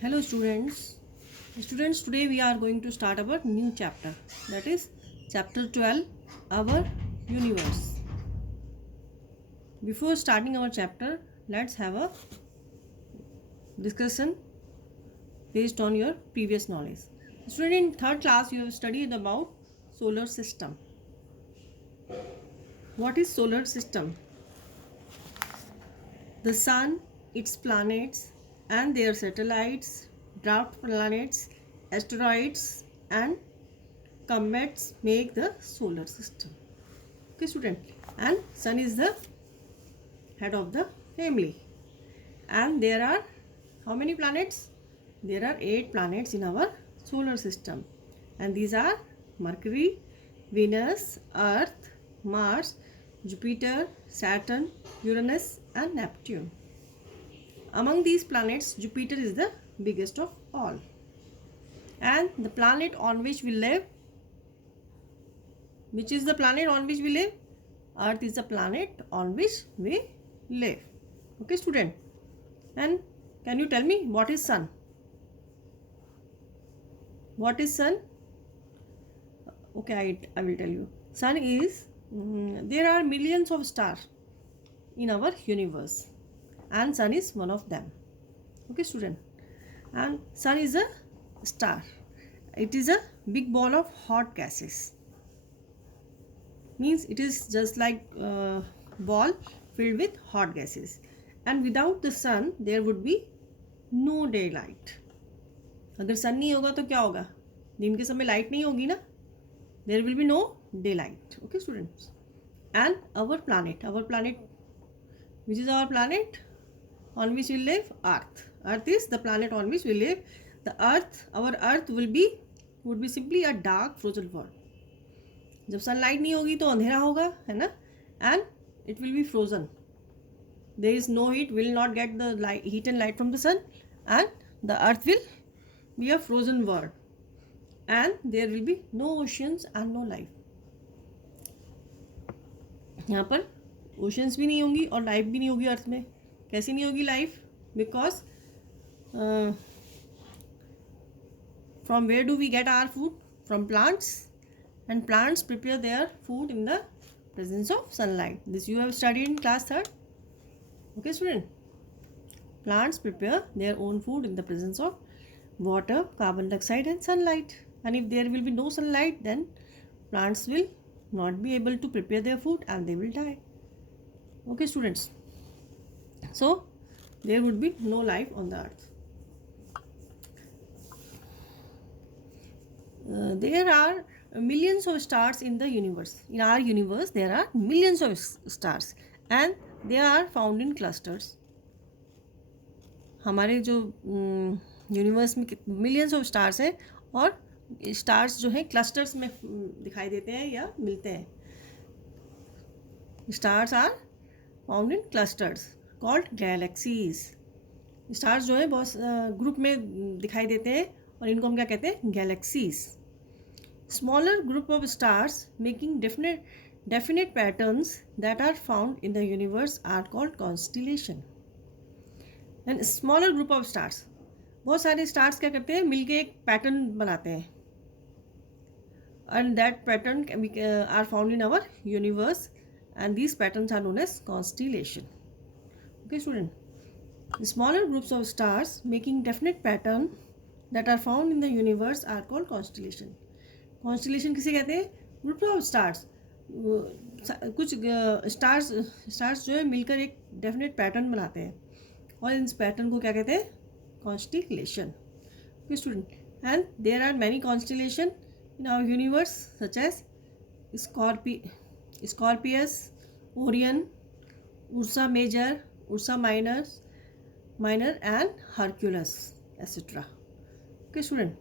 Hello students. Students, today we are going to start our new chapter, that is chapter 12, our universe. Before starting our chapter, let's have a discussion based on your previous knowledge. Student, in third class you have studied about solar system. What is solar system? The sun, its planets and their satellites, dwarf planets, asteroids and comets make the solar system. Okay student, and sun is the head of the family, and there are how many planets? There are 8 planets in our solar system, and these are Mercury, Venus, Earth, Mars, Jupiter, Saturn, Uranus and Neptune. Among these planets, Jupiter is the biggest of all, and the planet on which we live, which is the planet on which we live? Earth is the planet on which we live. Okay student, and can you tell me what is sun? What is sun? Okay, I will tell you. Sun is there are millions of stars in our universe, and sun is one of them. Okay student, and sun is a star. It is a big ball of hot gases. Means it is just like ball filled with hot gases, and without the sun there would be no daylight. अगर सन नहीं होगा तो क्या होगा? दिन के समय light नहीं होगी ना. There will be no daylight. Okay students, and our planet, which is our planet on which we live? Earth. Earth is the planet on which we live. The earth, our earth would be simply a dark frozen world. जब sunlight नहीं होगी तो अंधेरा होगा, है ना, and it will be frozen. There is no heat, will not get the heat and light from the sun, and the earth will be a frozen world, and there will be no oceans and no life. यहाँ पर oceans भी नहीं होंगी और life भी नहीं होगी अर्थ में. कैसी नहीं होगी life? Because from where do we get our food? From plants, and plants prepare their food in the presence of sunlight. This you have studied in class 3rd. Okay student, plants prepare their own food in the presence of water, carbon dioxide and sunlight, and if there will be no sunlight, then plants will not be able to prepare their food and they will die. Okay students, so there would be no life on the earth. There are millions of stars in the universe. In our universe there are millions of stars and they are found in clusters. हमारे जो universe में millions of stars हैं, और stars जो हैं clusters में दिखाई देते हैं या मिलते हैं. Stars are found in clusters called galaxies. Stars जो हैं बहुत ग्रुप में दिखाई देते हैं, और इनको हम क्या कहते हैं? Galaxies. Smaller group of stars making definite patterns that are found in the universe are called constellation. And smaller group of stars, बहुत सारे stars क्या करते हैं? मिलके एक पैटर्न बनाते हैं, and that pattern are found in our universe, and these patterns are known as constellation. Okay student, the smaller groups of stars making definite pattern that are found in the universe are called constellation. Constellation किसे कहते हैं? Group of stars. कुछ stars जो है मिलकर एक definite pattern बनाते हैं, और इस पैटर्न को क्या कहते हैं? Constellation. Okay student, and there are many constellation in our universe such as Scorpius, Orion, Ursa Major, Ursa Minor and Hercules etcetera. Okay student,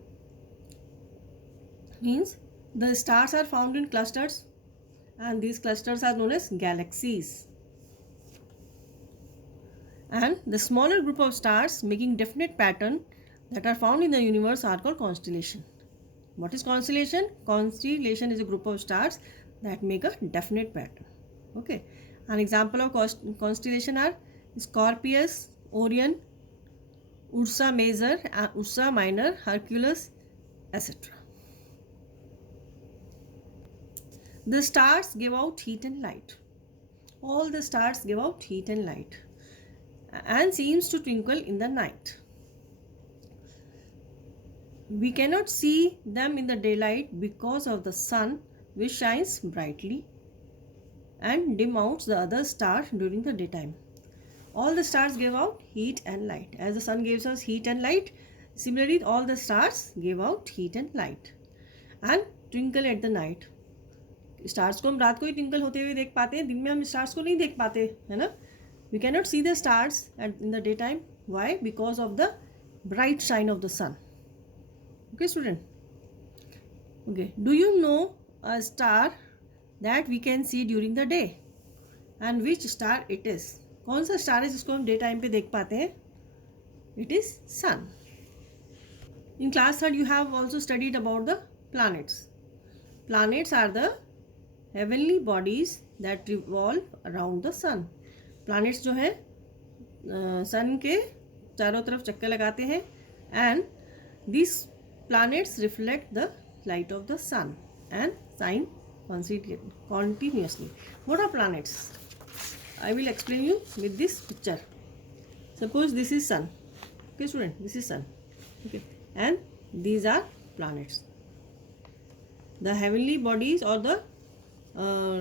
means the stars are found in clusters, and these clusters are known as galaxies. And the smaller group of stars making definite pattern that are found in the universe are called constellation. What is constellation? Constellation is a group of stars that make a definite pattern. Okay, an example of constellation are Scorpius, Orion, Ursa Major and Ursa Minor, Hercules, etc. The stars give out heat and light. All the stars give out heat and light and seems to twinkle in the night. We cannot see them in the daylight because of the sun, which shines brightly and dim out the other stars during the daytime. All the stars give out heat and light. As the sun gives us heat and light, similarly all the stars give out heat and light and twinkle at the night. Stars को हम रात को ही twinkle होते हुए देख पाते हैं, दिन में हम स्टार्स को नहीं देख पाते, है ना. We can not see the stars at in the day time. Why? Because of the bright shine of the sun. Okay student. Okay, do you know a star that we can see during the day and which star it is? कौन सा star है जिसको हम day time पे देख पाते हैं? It is sun. In class 3rd you have also studied about the planets. Planets are the heavenly bodies that revolve around the sun. Planets जो है सन के चारों तरफ चक्कर लगाते हैं and these planets reflect the light of the sun and shine continuously. What are planets? I will explain you with this picture. Suppose this is sun. Okay student, this is sun. Okay, and these are planets. The heavenly bodies or the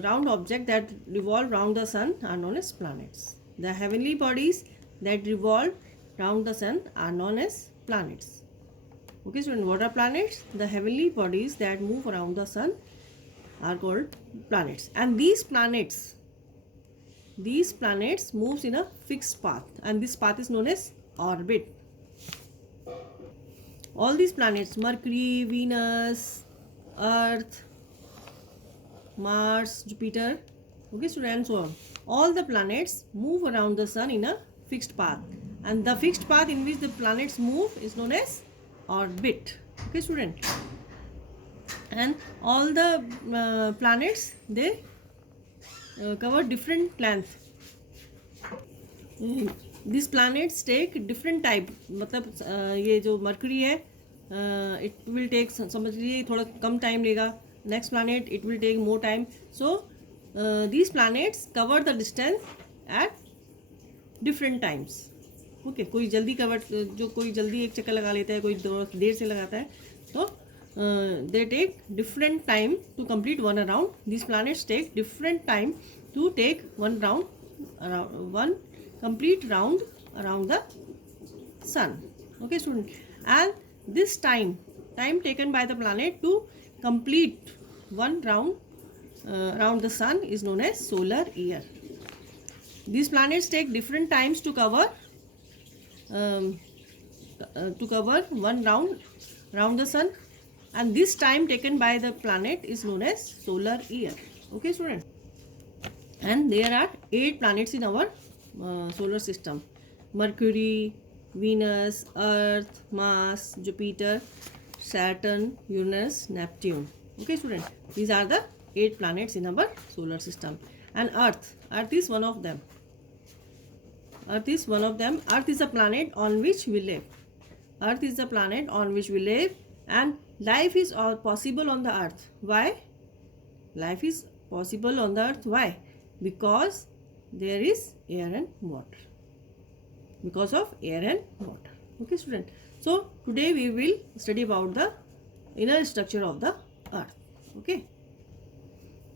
round object that revolve round the sun are known as planets. The heavenly bodies that revolve round the sun are known as planets. Okay student, what are planets? The heavenly bodies that move around the sun are called planets. And these planets moves in a fixed path, and this path is known as orbit. All these planets, Mercury, Venus, Earth, Mars, Jupiter, okay student, and so on. All the planets move around the sun in a fixed path, and the fixed path in which the planets move is known as orbit. Okay student. And all the planets, they cover different length. These planets take different type. मतलब ये जो mercury है, it will take, समझ लीजिए थोड़ा कम time लेगा. Next planet it will take more time. So these planets cover the distance at different times. Okay, कोई जल्दी कवर, जो कोई जल्दी एक चक्कर लगा लेता है, कोई देर से लगाता है, तो they take different time to complete one round. These planets take different time to take one complete round around the sun. Okay student. And this time taken by the planet to complete one round around the sun is known as solar year. These planets take different times to cover one round around the sun, and this time taken by the planet is known as solar year. Okay student. And there are 8 planets in our solar system: Mercury, Venus, Earth, Mars, Jupiter, Saturn, Uranus, Neptune. Okay student, these are the 8 planets in our solar system. And Earth is one of them. Earth is a planet on which we live. Earth is the planet on which we live, and life is all possible on the Earth. Why? Life is possible on the Earth. Why? Because there is air and water. Because of air and water. Okay student. So today we will study about the inner structure of the Earth. Okay.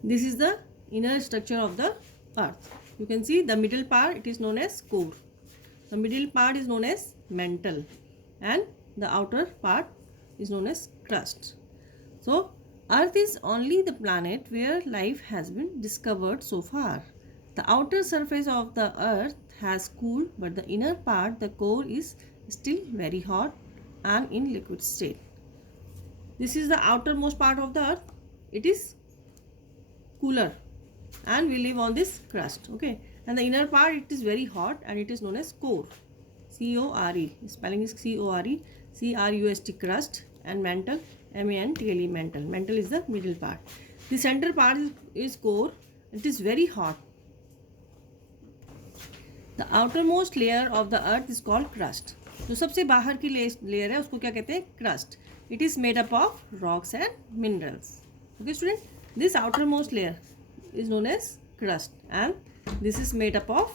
This is the inner structure of the Earth. You can see the middle part, it is known as core. The middle part is known as mantle, and the outer part is known as crust. So Earth is only the planet where life has been discovered so far. The outer surface of the Earth has cooled, but the inner part, the core, is still very hot and in liquid state. This is the outermost part of the Earth. It is cooler, and we live on this crust. Okay, and the inner part, it is very hot, and it is known as core. C-O-R-E. Spelling is C-O-R-E. C-R-U-S-T, crust, and mantle, M-A-N-T-L-E, mantle. Mantle is the middle part. The center part is core. It is very hot. The outermost layer of the Earth is called crust. जो सबसे बाहर की layer है उसको क्या कहते हैं? Crust. It is made up of rocks and minerals. Okay student, this outer most layer is known as crust, and this is made up of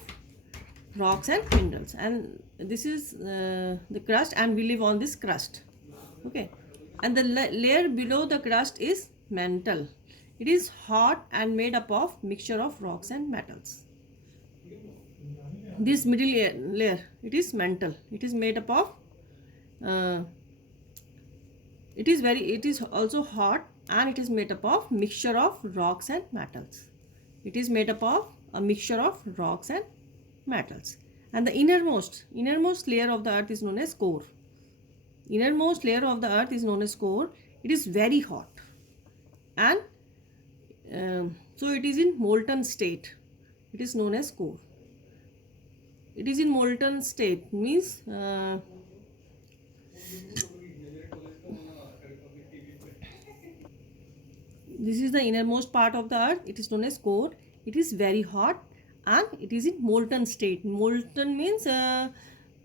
rocks and minerals, and this is the crust, and we live on this crust. Okay, and the layer below the crust is mantle. It is hot and made up of mixture of rocks and metals. This middle layer, it is mantle. It is made up of it is also hot, and it is made up of mixture of rocks and metals. It is made up of a mixture of rocks and metals. And the innermost layer of the earth is known as core. Innermost layer of the earth is known as core. It is very hot, and so it is in molten state. It is known as core. It is in molten state means this is the innermost part of the earth. It is known as core. It is very hot and it is in molten state. Molten means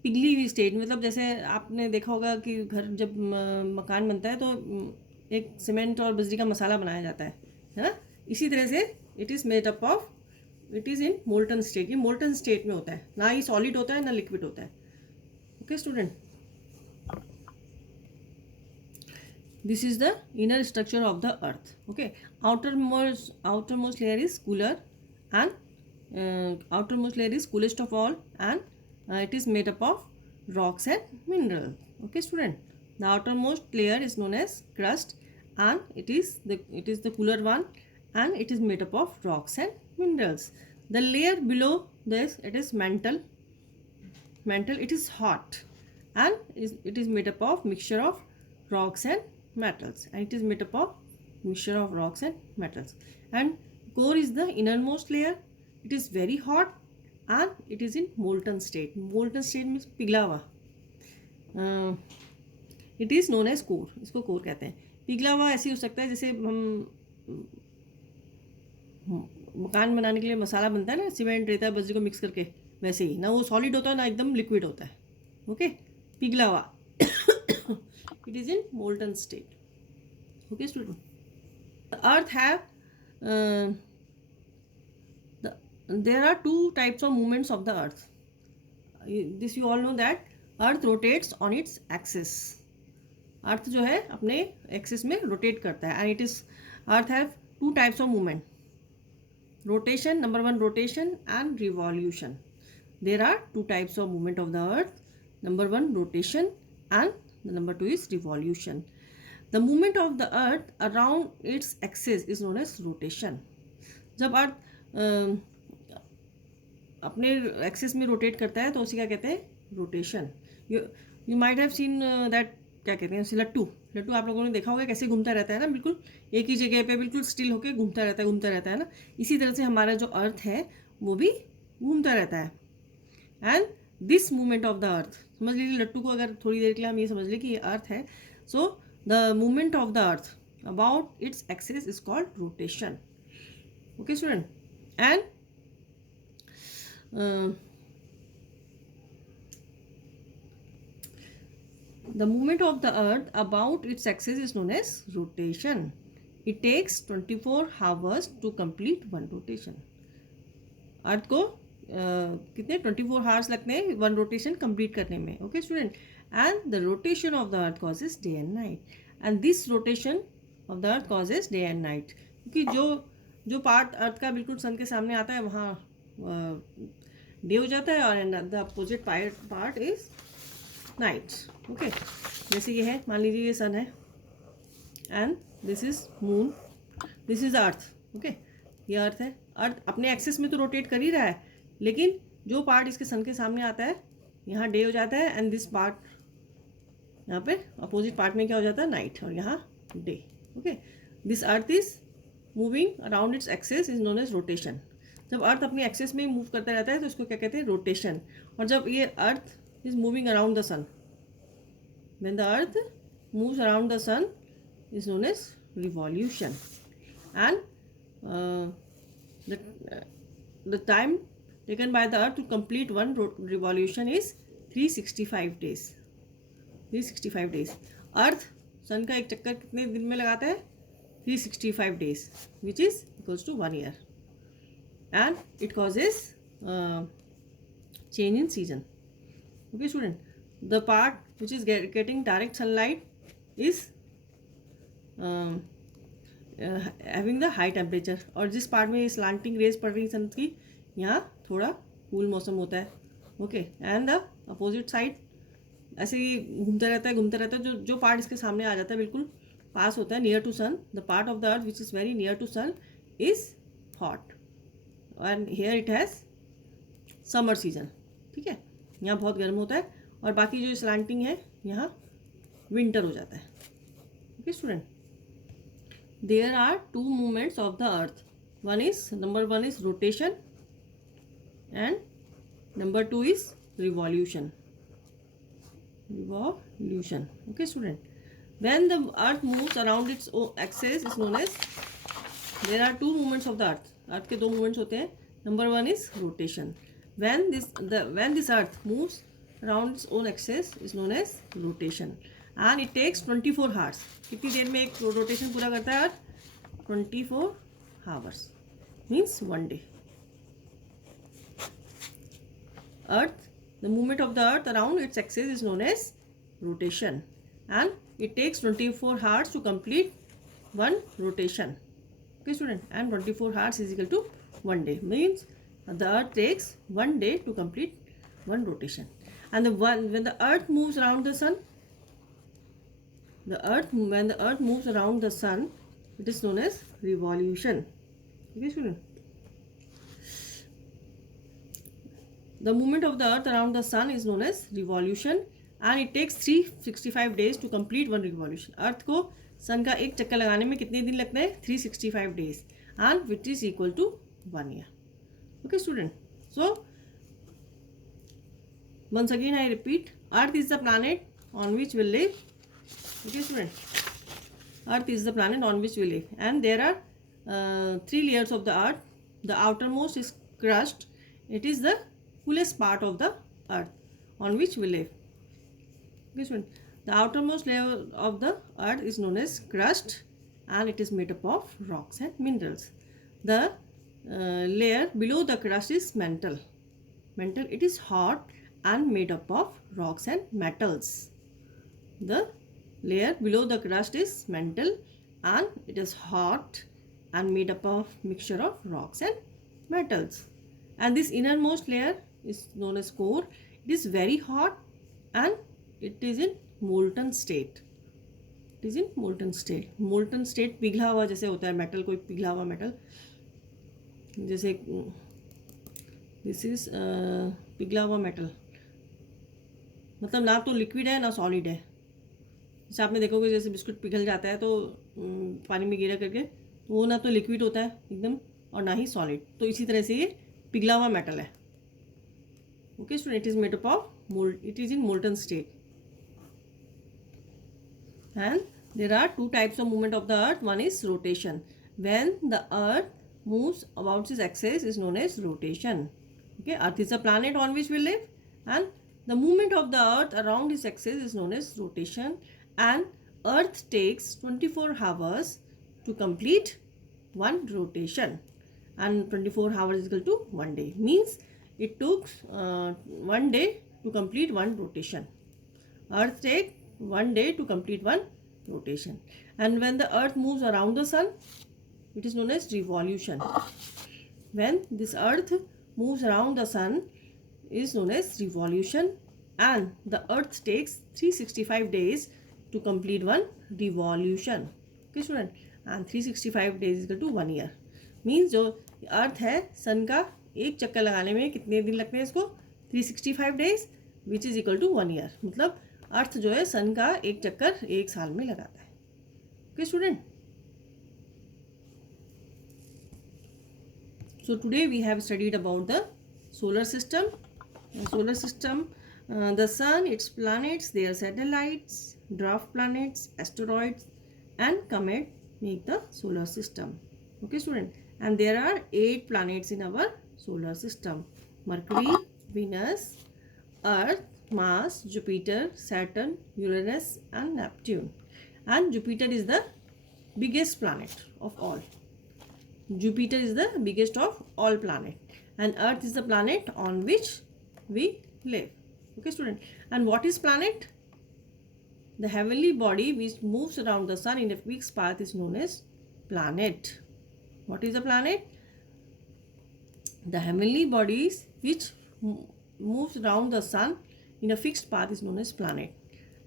पिघली हुई state. मतलब जैसे आपने देखा होगा कि घर जब मकान बनता है तो एक सीमेंट और बजरी का मसाला बनाया जाता है ना. इसी तरह से it is made up of, it is in molten state. ये मोल्टन स्टेट में होता है, ना ही सॉलिड होता है ना लिक्विड होता है. Okay student, this is the inner structure of the earth. Okay, outermost layer is cooler, and outermost layer is coolest of all, and it is made up of rocks and minerals. Okay student, the outermost layer is known as crust, and it is the cooler one, and it is made up of rocks and minerals. The layer below this, it is mantle. It is hot, and it is made up of mixture of rocks and metals, and it is made up of mixture of rocks and metals. And core is the innermost layer. It is very hot, and it is in molten state. Molten state means पिघला हुआ. It is known as core. इसको core कहते हैं. पिघला हुआ ऐसे हो सकता है जैसे हम मकान बनाने के लिए मसाला बनता है ना, सीमेंट रेता बजरी को मिक्स करके, वैसे ही ना वो सॉलिड होता है ना एकदम लिक्विड होता है. ओके, पिघला हुआ. It is in molten state. Okay student, the earth have there are two types of movements of the earth. This you all know that earth rotates on its axis. अर्थ जो है अपने axis में rotate करता है, and it is earth have two types of movement. Rotation, number one rotation and revolution. There are two types of movement of the earth. Number one rotation, and the number two is revolution. The movement of the earth around its axis is known as rotation. जब अर्थ अपने axis में rotate करता है तो उसे क्या कहते हैं? Rotation. You might have seen that, क्या कहते हैं उसे, लट्टू. लट्टू आप लोगों ने देखा होगा कैसे घूमता रहता है ना, बिल्कुल एक ही जगह पे बिल्कुल स्टिल होके घूमता रहता है ना. इसी तरह से हमारा जो अर्थ है वो भी घूमता रहता है. And this movement of the अर्थ, समझ लीजिए लट्टू को अगर थोड़ी देर के लिए हम ये समझ लें कि ये अर्थ है, so the movement of the earth about it's axis is called rotation. Okay student, and the movement of the earth about its axis is known as rotation. It takes 24 hours to complete one rotation. अर्थ को कितने 24 hours लगते हैं one rotation complete करने में. Okay student, and the rotation of the earth causes day and night, and this rotation of the earth causes day and night. क्योंकि जो part अर्थ का बिल्कुल सन के सामने आता है वहाँ डे हो जाता है, और the opposite part is night. Okay, जैसे ये है, मान लीजिए ये सन है, and this is moon, this is earth. Okay, ये अर्थ है. अर्थ अपने एक्सिस में तो रोटेट कर ही रहा है, लेकिन जो पार्ट इसके सन के सामने आता है यहाँ डे हो जाता है, एंड दिस पार्ट यहाँ पे अपोजिट पार्ट में क्या हो जाता है? नाइट, और यहाँ day. Okay, this earth is moving around its axis is known as rotation. जब अर्थ अपनी एक्सिस में मूव करता रहता है तो इसको क्या कहते हैं? रोटेशन. और जब ये अर्थ is moving around the sun, when the earth moves around the sun is known as revolution. And the time taken by the earth to complete one revolution is 365 days. 365 days. अर्थ सन का एक चक्कर कितने दिन में लगाता है? 365 days, which is equals to 1 year. And it causes change in season. Okay, student. The part which is getting direct sunlight is having the high temperature. और जिस पार्ट में slanting rays पड़ रही सन की, यहाँ थोड़ा कूल मौसम होता है. Okay, and the opposite side ऐसे ही घूमता रहता है. जो पार्ट इसके सामने आ जाता है बिल्कुल पास होता है near to sun. The part of the earth which is very near to sun is hot and here it has summer season. ठीक है, यहाँ बहुत गर्म होता है और बाकी जो स्लैंटिंग है यहाँ विंटर हो जाता है. Okay student, there are 2 movements of the earth. Number one is rotation and number 2 is revolution. Okay student, when the earth moves around its axis is known as, there are 2 movements of the earth के 2 movements होते हैं. number 1 is rotation. when this earth moves around its own axis is known as rotation and it takes 24 hours. कितनी देर में एक rotation पूरा करता है अर्थ? 24 hours means 1 day. Earth, the movement of the earth around its axis is known as rotation and it takes 24 hours to complete one rotation. Okay student, and 24 hours is equal to 1 day, means the earth takes 1 day to complete one rotation. And when the earth moves around the sun, when the earth moves around the sun, it is known as revolution. Okay student, the movement of the earth around the sun is known as revolution and it takes 365 days to complete one revolution. अर्थ को सन का एक चक्कर लगाने में कितने दिन लगते हैं? 365 days and which is equal to 1 year. Okay student, so once again I repeat, earth is the planet on which we live. Okay student, earth is the planet on which we live and there are 3 layers of the earth. The outermost is crust. It is the coolest part of the earth on which we live. This one, the outermost layer of the earth is known as crust and it is made up of rocks and minerals. The layer below the crust is mantle. It is hot and made up of rocks and metals. The layer below the crust is mantle and it is hot and made up of mixture of rocks and metals. And this innermost layer is known as core. It is very hot and it is in molten state. Molten state पिघला हुआ जैसे होता है metal, कोई पिघला हुआ metal जैसे this is पिघला हुआ मेटल, मतलब ना तो लिक्विड है ना सॉलिड है. जैसे आपने देखोगे जैसे बिस्कुट पिघल जाता है तो पानी में गिरा करके, तो वो ना तो लिक्विड होता है एकदम और ना ही सॉलिड. तो इसी तरह से ये पिघला हुआ मेटल है. Okay student, it is made up of it is in molten state. And there are 2 types of movement of the earth. One is rotation. When the earth moves about its axis is known as rotation. Okay, earth is a planet on which we live and the movement of the earth around its axis is known as rotation and earth takes 24 hours to complete one rotation and 24 hours is equal to 1 day, means it took 1 day to complete one rotation. Earth take 1 day to complete one rotation. And when the earth moves around the sun, it is known as revolution. When this earth moves around the sun is known as revolution and the earth takes 365 days to complete one revolution. Okay student, and 365 days is equal to 1 year. Means जो अर्थ है सन का एक चक्कर लगाने में कितने दिन लगते हैं इसको? 365 days which is equal to 1 year. मतलब अर्थ जो है सन का एक चक्कर 1 साल में लगाता है. Okay student, so today we have studied about the solar system. The sun, its planets, their satellites, dwarf planets, asteroids and comet make the solar system. Okay student, and there are 8 planets in our solar system: Mercury, Venus, Earth, Mars, Jupiter, Saturn, Uranus, and Neptune. And Jupiter is the biggest planet of all. Jupiter is the biggest of all planets, and Earth is the planet on which we live. Okay, student. And what is planet? The heavenly body which moves around the sun in a fixed path is known as planet. What is a planet? The heavenly bodies which moves around the sun in a fixed path is known as planet.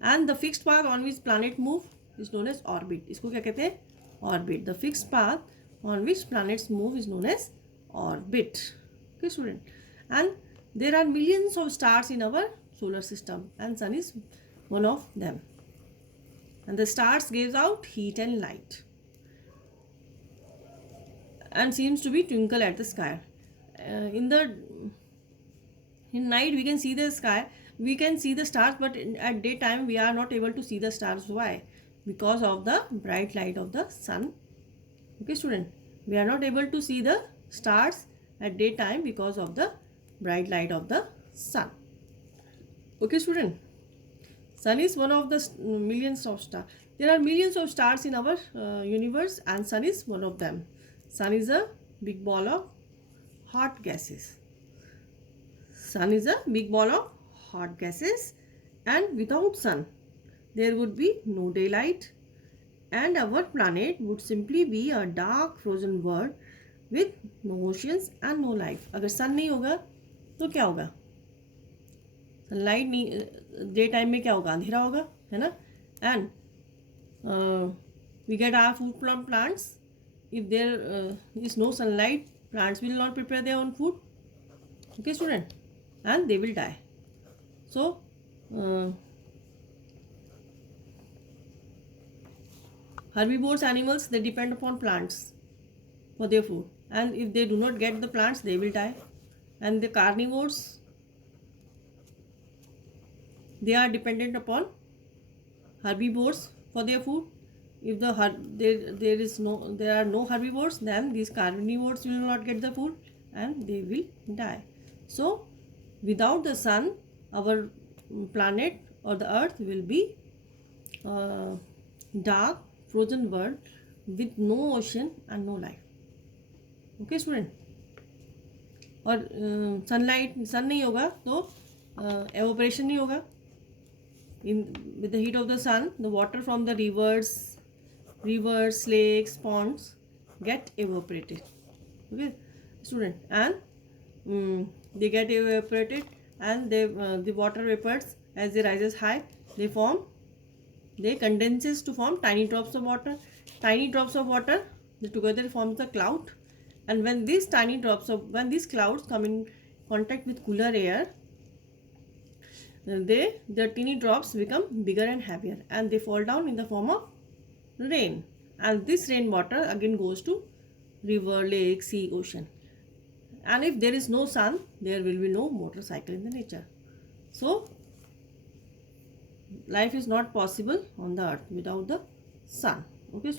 And the fixed path on which planet move is known as orbit. इसको क्या कहते हैं? Orbit. The fixed path on which planets move is known as orbit. Okay, student. And there are millions of stars in our solar system, and sun is one of them. And the stars gives out heat and light, and seems to be twinkle at the sky. In night we can see the sky, we can see the stars, but at daytime we are not able to see the stars. Why? Because of the bright light of the sun. Okay, student, we are not able to see the stars at daytime because of the bright light of the sun. Okay, student, sun is one of the millions of stars. There are millions of stars in our universe, and sun is one of them. Sun is a big ball of hot gases. Sun is a big ball of hot gases, and without sun there would be no daylight, and our planet would simply be a dark frozen world with no oceans and no life. अगर sun नहीं होगा तो क्या होगा? Sunlight नहीं, day time में क्या होगा? अंधेरा होगा, है ना? And we get our food from plants. If there is no sunlight, plants will not prepare their own food. Okay, student, and they will die. So herbivores animals, they depend upon plants for their food, and if they do not get the plants, they will die. And the carnivores, they are dependent upon herbivores for their food. If there are no herbivores, then these carnivores will not get the food and they will die. So without the sun, our planet or the earth will be dark frozen world with no ocean and no life. Okay, student. और सन नहीं होगा तो evaporation नहीं होगा. With the heat of the sun, the water from the rivers, lakes, ponds get evaporated. Okay, student, and they get evaporated, and the water vapors, as they rises high, they condenses to form tiny drops of water. Tiny drops of water, they together form the cloud, and when these clouds come in contact with cooler air, their teeny drops become bigger and heavier, and they fall down in the form of rain. And this rain water again goes to river, lake, sea, ocean. And if there is no sun, there will be no motorcycle in the nature. So life is not possible on the earth without the sun. Okay.